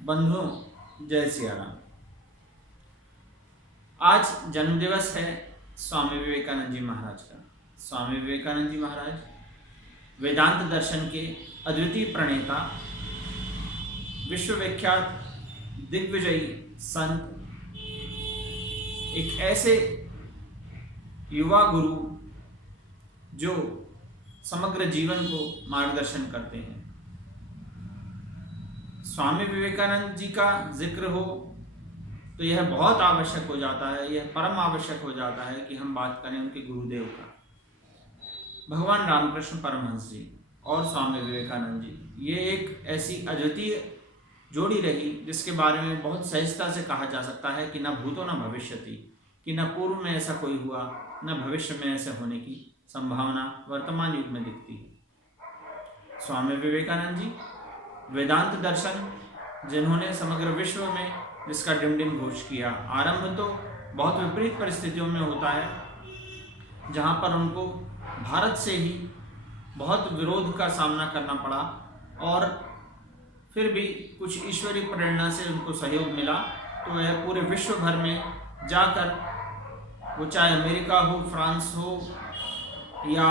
बंधुओं, जय सिया राम। आज जन्मदिवस है स्वामी विवेकानंद जी महाराज का। स्वामी विवेकानंद जी महाराज वेदांत दर्शन के अद्वितीय प्रणेता, विश्वविख्यात दिग्विजयी संत, एक ऐसे युवा गुरु जो समग्र जीवन को मार्गदर्शन करते हैं। स्वामी विवेकानंद जी का जिक्र हो तो यह बहुत आवश्यक हो जाता है, यह परम आवश्यक हो जाता है कि हम बात करें उनके गुरुदेव का, भगवान रामकृष्ण परमहंस जी और स्वामी विवेकानंद जी। ये एक ऐसी अद्वितीय जोड़ी रही जिसके बारे में बहुत सहजता से कहा जा सकता है कि न भूतो न भविष्यति, कि न पूर्व में ऐसा कोई हुआ न भविष्य में ऐसे होने की संभावना वर्तमान युग में दिखती है। स्वामी विवेकानंद जी वेदांत दर्शन जिन्होंने समग्र विश्व में जिसका डिमडिम घोष किया। आरंभ तो बहुत विपरीत परिस्थितियों में होता है, जहाँ पर उनको भारत से ही बहुत विरोध का सामना करना पड़ा, और फिर भी कुछ ईश्वरीय प्रेरणा से उनको सहयोग मिला। तो वह पूरे विश्व भर में जाकर, वो चाहे अमेरिका हो, फ्रांस हो या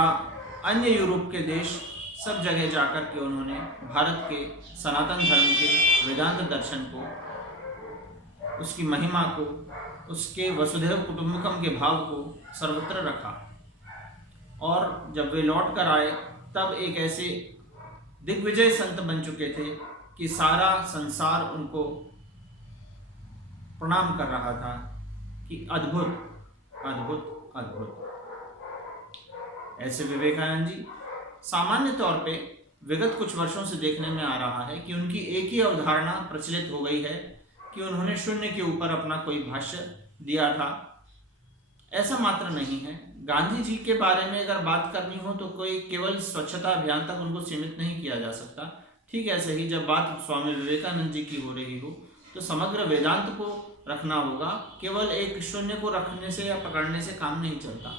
अन्य यूरोप के देश, सब जगह जाकर के उन्होंने भारत के सनातन धर्म के वेदांत दर्शन को, उसकी महिमा को, उसके वसुधैव कुटुंबकम के भाव को सर्वत्र रखा। और जब वे लौट कर आए तब एक ऐसे दिग्विजय संत बन चुके थे कि सारा संसार उनको प्रणाम कर रहा था कि अद्भुत अद्भुत अद्भुत। ऐसे विवेकानंद जी सामान्य तौर पे विगत कुछ वर्षों से देखने में आ रहा है कि उनकी एक ही अवधारणा प्रचलित हो गई है कि उन्होंने शून्य के ऊपर अपना कोई भाष्य दिया था। ऐसा मात्र नहीं है। गांधी जी के बारे में अगर बात करनी हो तो कोई केवल स्वच्छता अभियान तक उनको सीमित नहीं किया जा सकता। ठीक ऐसे ही जब बात स्वामी विवेकानंद जी की हो रही हो तो समग्र वेदांत को रखना होगा। केवल एक शून्य को रखने से या पकड़ने से काम नहीं चलता।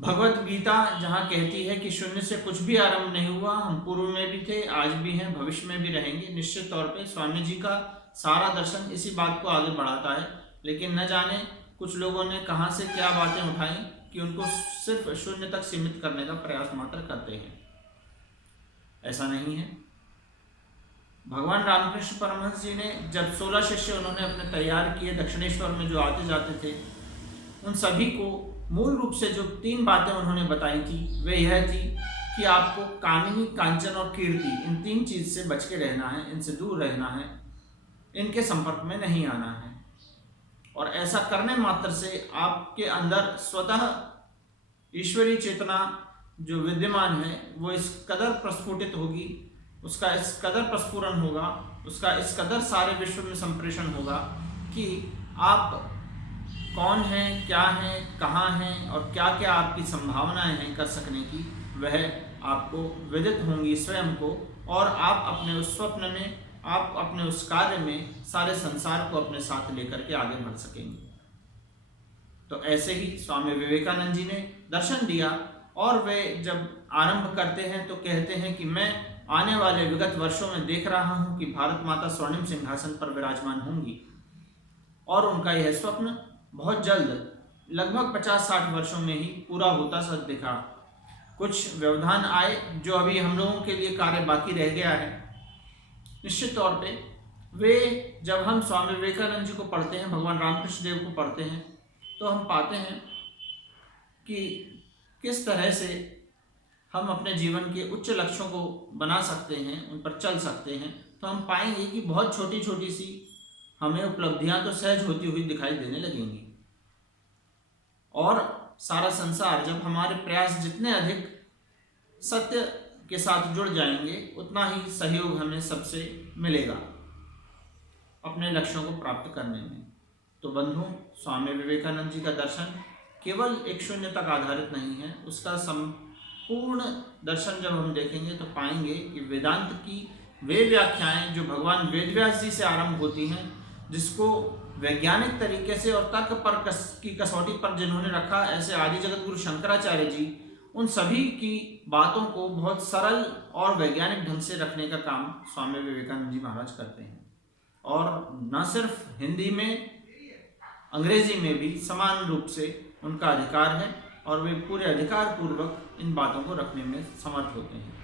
भगवत गीता जहाँ कहती है कि शून्य से कुछ भी आरंभ नहीं हुआ, हम पूर्व में भी थे, आज भी हैं, भविष्य में भी रहेंगे। निश्चित तौर पे स्वामी जी का सारा दर्शन इसी बात को आगे बढ़ाता है। लेकिन न जाने कुछ लोगों ने कहाँ से क्या बातें उठाई कि उनको सिर्फ शून्य तक सीमित करने का प्रयास मात्र करते हैं। ऐसा नहीं है। भगवान रामकृष्ण परमहंस जी ने जब 16 शिष्य उन्होंने अपने तैयार किए दक्षिणेश्वर में, जो आते जाते थे, उन सभी को मूल रूप से जो 3 बातें उन्होंने बताई थी वे यह थी कि आपको कामिनी, कांचन और कीर्ति, इन 3 चीज से बच के रहना है, इनसे दूर रहना है, इनके संपर्क में नहीं आना है। और ऐसा करने मात्र से आपके अंदर स्वतः ईश्वरीय चेतना जो विद्यमान है वो इस कदर प्रस्फुटित होगी, उसका इस कदर प्रस्फुरन होगा, उसका इस कदर सारे विश्व में संप्रेषण होगा कि आप कौन हैं, क्या हैं, कहाँ हैं और क्या क्या आपकी संभावनाएं हैं कर सकने की, वह आपको विदित होंगी स्वयं को। और आप अपने उस स्वप्न में, आप अपने उस कार्य में सारे संसार को अपने साथ लेकर के आगे बढ़ सकेंगे। तो ऐसे ही स्वामी विवेकानंद जी ने दर्शन दिया, और वे जब आरंभ करते हैं तो कहते हैं कि मैं आने वाले विगत वर्षों में देख रहा हूँ कि भारत माता स्वर्णिम सिंहासन पर विराजमान होंगी। और उनका यह स्वप्न बहुत जल्द, लगभग 50-60 वर्षों में ही पूरा होता सा दिखा। कुछ व्यवधान आए जो अभी हम लोगों के लिए कार्य बाकी रह गया है। निश्चित तौर पे वे, जब हम स्वामी विवेकानंद जी को पढ़ते हैं, भगवान रामकृष्ण देव को पढ़ते हैं, तो हम पाते हैं कि किस तरह से हम अपने जीवन के उच्च लक्ष्यों को बना सकते हैं, उन पर चल सकते हैं। तो हम पाएंगे कि बहुत छोटी छोटी सी हमें उपलब्धियां तो सहज होती हुई दिखाई देने लगेंगी। और सारा संसार, जब हमारे प्रयास जितने अधिक सत्य के साथ जुड़ जाएंगे, उतना ही सहयोग हमें सबसे मिलेगा अपने लक्ष्यों को प्राप्त करने में। तो बंधुओं, स्वामी विवेकानंद जी का दर्शन केवल एक शून्य तक आधारित नहीं है। उसका संपूर्ण दर्शन जब हम देखेंगे तो पाएंगे कि वेदांत की वे व्याख्याएं जो भगवान वेदव्यास जी से आरंभ होती हैं, जिसको वैज्ञानिक तरीके से और तर्क पर की कसौटी पर जिन्होंने रखा, ऐसे आदि जगत गुरु शंकराचार्य जी उन सभी की बातों को बहुत सरल और वैज्ञानिक ढंग से रखने का काम स्वामी विवेकानंद जी महाराज करते हैं। और न सिर्फ हिंदी में, अंग्रेजी में भी समान रूप से उनका अधिकार है और वे पूरे अधिकार पूर्वक इन बातों को रखने में समर्थ होते हैं।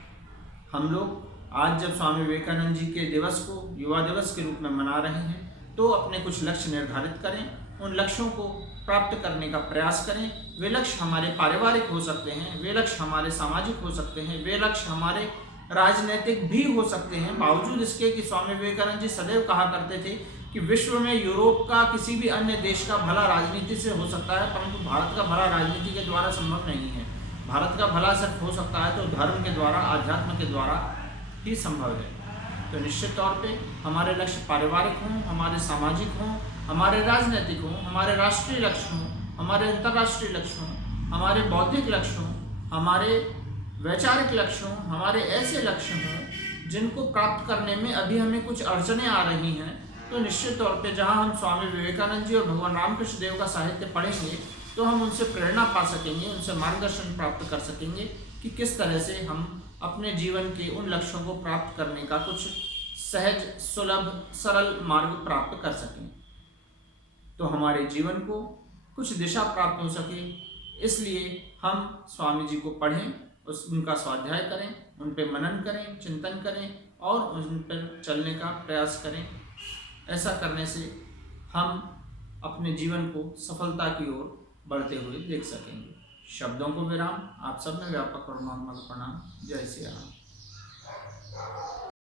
हम लोग आज जब स्वामी विवेकानंद जी के दिवस को युवा दिवस के रूप में मना रहे हैं, तो अपने कुछ लक्ष्य निर्धारित करें, उन लक्ष्यों को प्राप्त करने का प्रयास करें। वे लक्ष्य हमारे पारिवारिक हो सकते हैं, वे लक्ष्य हमारे सामाजिक हो सकते हैं, वे लक्ष्य हमारे राजनीतिक भी हो सकते हैं। बावजूद इसके कि स्वामी विवेकानंद जी सदैव कहा करते थे कि विश्व में यूरोप का किसी भी अन्य देश का भला राजनीति से हो सकता है, परंतु भारत का भला राजनीति के द्वारा संभव नहीं है। भारत का भला सिर्फ हो सकता है तो धर्म के द्वारा, आध्यात्म के द्वारा ही संभव है। तो निश्चित तौर पे हमारे लक्ष्य पारिवारिक हों, हमारे सामाजिक हों, हमारे राजनीतिक हों, हमारे राष्ट्रीय लक्ष्य हों, हमारे अंतर्राष्ट्रीय लक्ष्य हों, हमारे बौद्धिक लक्ष्य हों, हमारे वैचारिक लक्ष्य हों, हमारे ऐसे लक्ष्य हों जिनको प्राप्त करने में अभी हमें कुछ अड़चनें आ रही हैं। तो निश्चित तौर पे जहाँ हम स्वामी विवेकानंद जी और भगवान रामकृष्ण देव का साहित्य पढ़ेंगे तो हम उनसे प्रेरणा पा सकेंगे, उनसे मार्गदर्शन प्राप्त कर सकेंगे कि किस तरह से हम अपने जीवन के उन लक्ष्यों को प्राप्त करने का कुछ सहज, सुलभ, सरल मार्ग प्राप्त कर सकें, तो हमारे जीवन को कुछ दिशा प्राप्त हो सके। इसलिए हम स्वामी जी को पढ़ें, उनका स्वाध्याय करें, उन पर मनन करें, चिंतन करें और उन पर चलने का प्रयास करें। ऐसा करने से हम अपने जीवन को सफलता की ओर बढ़ते हुए देख सकेंगे। शब्दों को विराम। आप सब में व्यापक परमात्मा का प्रणाम। जय श्री राम।